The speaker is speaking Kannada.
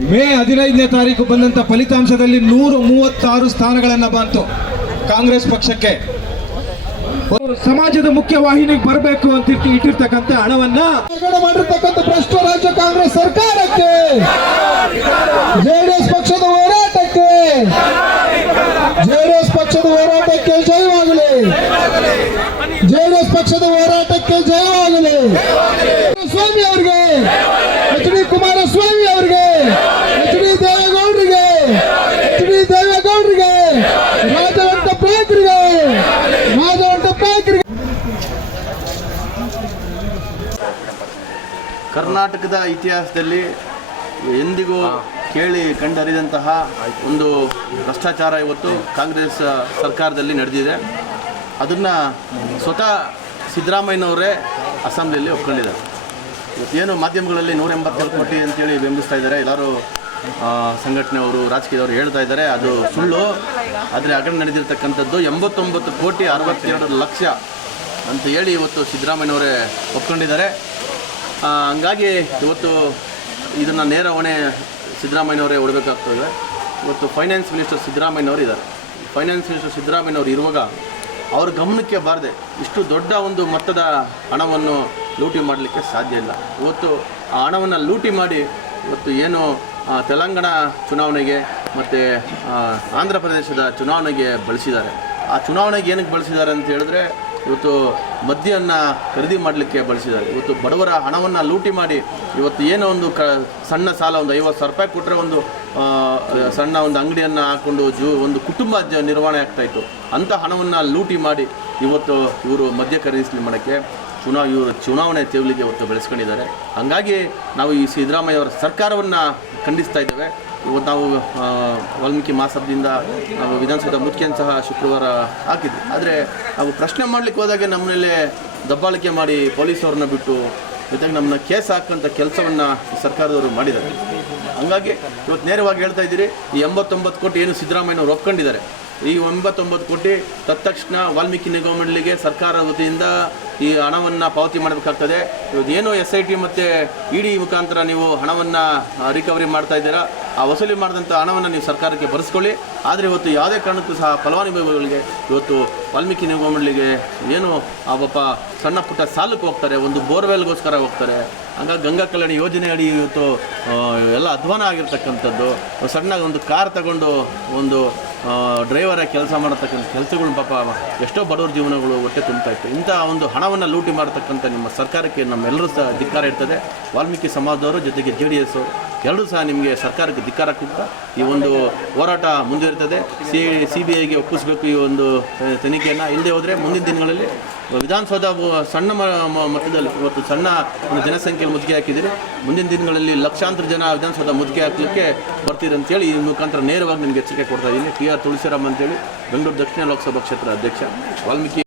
ಮೇ ಹದಿನೈದನೇ ತಾರೀಕು ಬಂದಂತ ಫಲಿತಾಂಶದಲ್ಲಿ ನೂರ ಮೂವತ್ತಾರು ಸ್ಥಾನಗಳನ್ನ ಬಂತು ಕಾಂಗ್ರೆಸ್ ಪಕ್ಷಕ್ಕೆ. ಸಮಾಜದ ಮುಖ್ಯ ವಾಹಿನಿಗೆ ಬರಬೇಕು ಅಂತ ಇಟ್ಟು- ಇಟ್ಟಿರ್ತಕ್ಕಂಥ ಹಣವನ್ನ ಮಾಡಿರ್ತಕ್ಕಂಥ ಭ್ರಷ್ಟ ರಾಜ್ಯ ಕಾಂಗ್ರೆಸ್ ಸರ್ಕಾರಕ್ಕೆ, ಜೆಡಿಎಸ್ ಪಕ್ಷದ ಹೋರಾಟಕ್ಕೆ, ಜೆಡಿಎಸ್ ಪಕ್ಷದ ಹೋರಾಟಕ್ಕೆ ಜಯವಾಗಲಿ, ಜೆಡಿಎಸ್ ಪಕ್ಷದ ಹೋರಾಟಕ್ಕೆ ಜಯವಾಗಲಿ. ಸ್ವಾಮಿ ಅವರಿಗೆ ಕರ್ನಾಟಕದ ಇತಿಹಾಸದಲ್ಲಿ ಎಂದಿಗೂ ಕೇಳಿ ಕಂಡರಿದಂತಹ ಒಂದು ಭ್ರಷ್ಟಾಚಾರ ಇವತ್ತು ಕಾಂಗ್ರೆಸ್ ಸರ್ಕಾರದಲ್ಲಿ ನಡೆದಿದೆ. ಅದನ್ನು ಸ್ವತಃ ಸಿದ್ದರಾಮಯ್ಯನವರೇ ಅಸೆಂಬ್ಲಿಯಲ್ಲಿ ಒಪ್ಕೊಂಡಿದ್ದಾರೆ. ಇವತ್ತೇನು ಮಾಧ್ಯಮಗಳಲ್ಲಿ ನೂರ ಎಂಬತ್ತೇಳು ಕೋಟಿ ಅಂತೇಳಿ ಬೆಂಬಲಿಸ್ತಾ ಇದ್ದಾರೆ. ಎಲ್ಲರೂ ಸಂಘಟನೆಯವರು ರಾಜಕೀಯದವರು ಹೇಳ್ತಾ ಇದ್ದಾರೆ. ಅದು ಸುಳ್ಳು. ಆದರೆ ಅಗಣ ನಡೆದಿರ್ತಕ್ಕಂಥದ್ದು ಎಂಬತ್ತೊಂಬತ್ತು ಕೋಟಿ ಅರವತ್ತೆರಡು ಲಕ್ಷ ಅಂತ ಹೇಳಿ ಇವತ್ತು ಸಿದ್ದರಾಮಯ್ಯನವರೇ ಒಪ್ಕೊಂಡಿದ್ದಾರೆ. ಹಂಗಾಗಿ ಇವತ್ತು ಇದನ್ನು ನೇರ ಹೊಣೆ ಸಿದ್ದರಾಮಯ್ಯನವರೇ ಹೊಡಬೇಕಾಗ್ತದೆ ಇವತ್ತು ಫೈನಾನ್ಸ್ ಮಿನಿಸ್ಟರ್ ಸಿದ್ದರಾಮಯ್ಯನವರು ಇದ್ದಾರೆ. ಫೈನಾನ್ಸ್ ಮಿನಿಸ್ಟರ್ ಸಿದ್ದರಾಮಯ್ಯನವರು ಇರುವಾಗ ಅವ್ರ ಗಮನಕ್ಕೆ ಬಾರದೆ ಇಷ್ಟು ದೊಡ್ಡ ಒಂದು ಮೊತ್ತದ ಹಣವನ್ನು ಲೂಟಿ ಮಾಡಲಿಕ್ಕೆ ಸಾಧ್ಯ ಇಲ್ಲ. ಇವತ್ತು ಆ ಹಣವನ್ನು ಲೂಟಿ ಮಾಡಿ ಇವತ್ತು ಏನು ತೆಲಂಗಾಣ ಚುನಾವಣೆಗೆ ಮತ್ತು ಆಂಧ್ರ ಪ್ರದೇಶದ ಚುನಾವಣೆಗೆ ಬಳಸಿದ್ದಾರೆ. ಆ ಚುನಾವಣೆಗೆ ಏನಕ್ಕೆ ಬಳಸಿದ್ದಾರೆ ಅಂತ ಹೇಳಿದ್ರೆ ಇವತ್ತು ಮದ್ಯವನ್ನು ಖರೀದಿ ಮಾಡಲಿಕ್ಕೆ ಬಳಸಿದ್ದಾರೆ. ಇವತ್ತು ಬಡವರ ಹಣವನ್ನು ಲೂಟಿ ಮಾಡಿ ಇವತ್ತು ಏನೋ ಒಂದು ಕ ಸಣ್ಣ ಸಾಲ, ಒಂದು ಐವತ್ತು ಸಾವಿರ ರೂಪಾಯಿ ಕೊಟ್ಟರೆ ಒಂದು ಸಣ್ಣ ಒಂದು ಅಂಗಡಿಯನ್ನು ಹಾಕ್ಕೊಂಡು ಜೂ, ಒಂದು ಕುಟುಂಬ ನಿರ್ವಹಣೆ ಆಗ್ತಾಯಿತ್ತು ಅಂಥ ಹಣವನ್ನು ಲೂಟಿ ಮಾಡಿ ಇವತ್ತು ಇವರು ಮದ್ಯ ಖರೀದಿಸಲಿ ಮಾಡೋಕ್ಕೆ ಚುನಾವ್ ಇವರು ಚುನಾವಣೆ ತೇವಲಿಗೆ ಇವತ್ತು ಬೆಳೆಸ್ಕೊಂಡಿದ್ದಾರೆ. ಹಾಗಾಗಿ ನಾವು ಈ ಸಿದ್ದರಾಮಯ್ಯ ಅವರ ಸರ್ಕಾರವನ್ನು ಖಂಡಿಸ್ತಾ ಇದ್ದೇವೆ. ಇವತ್ತು ನಾವು ವಾಲ್ಮೀಕಿ ಮಹಾಸಭದಿಂದ ನಾವು ವಿಧಾನಸೌಧ ಮುಖ್ಯನ ಸಹ ಶುಕ್ರವಾರ ಹಾಕಿದ್ವಿ. ಆದರೆ ನಾವು ಪ್ರಶ್ನೆ ಮಾಡಲಿಕ್ಕೆ ಹೋದಾಗ ನಮ್ಮ ದಬ್ಬಾಳಿಕೆ ಮಾಡಿ ಪೊಲೀಸವ್ರನ್ನ ಬಿಟ್ಟು ಜೊತೆಗೆ ನಮ್ಮನ್ನ ಕೇಸ್ ಹಾಕಂಥ ಕೆಲಸವನ್ನು ಸರ್ಕಾರದವರು ಮಾಡಿದ್ದಾರೆ. ಹಂಗಾಗಿ ಇವತ್ತು ನೇರವಾಗಿ ಹೇಳ್ತಾ ಇದ್ದೀರಿ, ಈ ಎಂಬತ್ತೊಂಬತ್ತು ಕೋಟಿ ಏನು ಸಿದ್ದರಾಮಯ್ಯವ್ರು ಒಪ್ಕೊಂಡಿದ್ದಾರೆ. ಈ ಒಂಬತ್ತೊಂಬತ್ತು ಕೋಟಿ ತತ್ಕ್ಷಣ ವಾಲ್ಮೀಕಿ ನಿಗಮ ಮಂಡಳಿಗೆ ಸರ್ಕಾರ ವತಿಯಿಂದ ಈ ಹಣವನ್ನು ಪಾವತಿ ಮಾಡಬೇಕಾಗ್ತದೆ. ಏನು ಎಸ್ ಐ ಟಿ ಮತ್ತು ಇ ಡಿ ಮುಖಾಂತರ ನೀವು ಹಣವನ್ನು ರಿಕವರಿ ಮಾಡ್ತಾ ಇದ್ದೀರಾ, ಆ ವಸೂಲಿ ಮಾಡಿದಂಥ ಹಣವನ್ನು ನೀವು ಸರ್ಕಾರಕ್ಕೆ ಬರೆಸ್ಕೊಳ್ಳಿ. ಆದರೆ ಇವತ್ತು ಯಾವುದೇ ಕಾರಣಕ್ಕೂ ಸಹ ಫಲಾನುಭವಿಗಳಿಗೆ ಇವತ್ತು ವಾಲ್ಮೀಕಿ ನಿಗಮ ಮಂಡಳಿಗೆ ಏನು, ಆ, ಪಾಪ ಸಣ್ಣ ಪುಟ್ಟ ಸಾಲಕ್ಕೆ ಹೋಗ್ತಾರೆ, ಒಂದು ಬೋರ್ವೆಲ್ಗೋಸ್ಕರ ಹೋಗ್ತಾರೆ. ಹಂಗಾಗಿ ಗಂಗಾ ಕಲ್ಯಾಣ ಯೋಜನೆ ಅಡಿ ಇವತ್ತು ಎಲ್ಲ ಅಧ್ವಾನ ಆಗಿರ್ತಕ್ಕಂಥದ್ದು. ಸಣ್ಣ ಒಂದು ಕಾರ್ ತಗೊಂಡು ಒಂದು ಡ್ರೈವರ ಕೆಲಸ ಮಾಡತಕ್ಕಂಥ ಕೆಲಸಗಳು ಪಾಪ ಎಷ್ಟೋ ಬಡವರ ಜೀವನಗಳು ಹೊಟ್ಟೆ ತುಂಬ್ತಾ ಇತ್ತು. ಇಂಥ ಒಂದು ಹಣವನ್ನು ಲೂಟಿ ಮಾಡತಕ್ಕಂಥ ನಿಮ್ಮ ಸರ್ಕಾರಕ್ಕೆ ನಮ್ಮೆಲ್ಲರೂ ಸಹ ಧಿಕ್ಕಾರ ಇರ್ತದೆ. ವಾಲ್ಮೀಕಿ ಸಮಾಜದವರು ಜೊತೆಗೆ ಜೆ ಡಿ ಎಸ್ ಎರಡೂ ಸಹ ನಿಮಗೆ ಸರ್ಕಾರಕ್ಕೆ ಧಿಕ್ಕಾರ ಕೂಡ ಈ ಒಂದು ಹೋರಾಟ ಮುಂದುವರಿತದೆ. ಸಿ ಸಿ ಬಿ ಐಗೆ ಒಪ್ಪಿಸಬೇಕು ಈ ಒಂದು ತನಿಖೆಯನ್ನು. ಇಲ್ಲದೆ ಹೋದರೆ ಮುಂದಿನ ದಿನಗಳಲ್ಲಿ ವಿಧಾನಸೌಧ ಸಣ್ಣ ಮಟ್ಟದಲ್ಲಿ ಇವತ್ತು ಸಣ್ಣ ಒಂದು ಜನಸಂಖ್ಯೆ ಮುತ್ತಿಗೆ ಹಾಕಿದ್ದೀರಿ. ಮುಂದಿನ ದಿನಗಳಲ್ಲಿ ಲಕ್ಷಾಂತರ ಜನ ವಿಧಾನಸೌಧ ಮುತ್ತಿಗೆ ಹಾಕಲಿಕ್ಕೆ ಬರ್ತೀರಿ ಅಂತೇಳಿ ಈ ಮುಖಾಂತರ ನೇರವಾಗಿ ನಿಮಗೆ ಎಚ್ಚರಿಕೆ ಕೊಡ್ತಾ ಇದ್ದೀನಿ. ಟಿ ಆರ್ ತುಳಸಿರಾಮ್ ಅಂತೇಳಿ, ಬೆಂಗಳೂರು ದಕ್ಷಿಣ ಲೋಕಸಭಾ ಕ್ಷೇತ್ರ ಅಧ್ಯಕ್ಷ, ವಾಲ್ಮೀಕಿ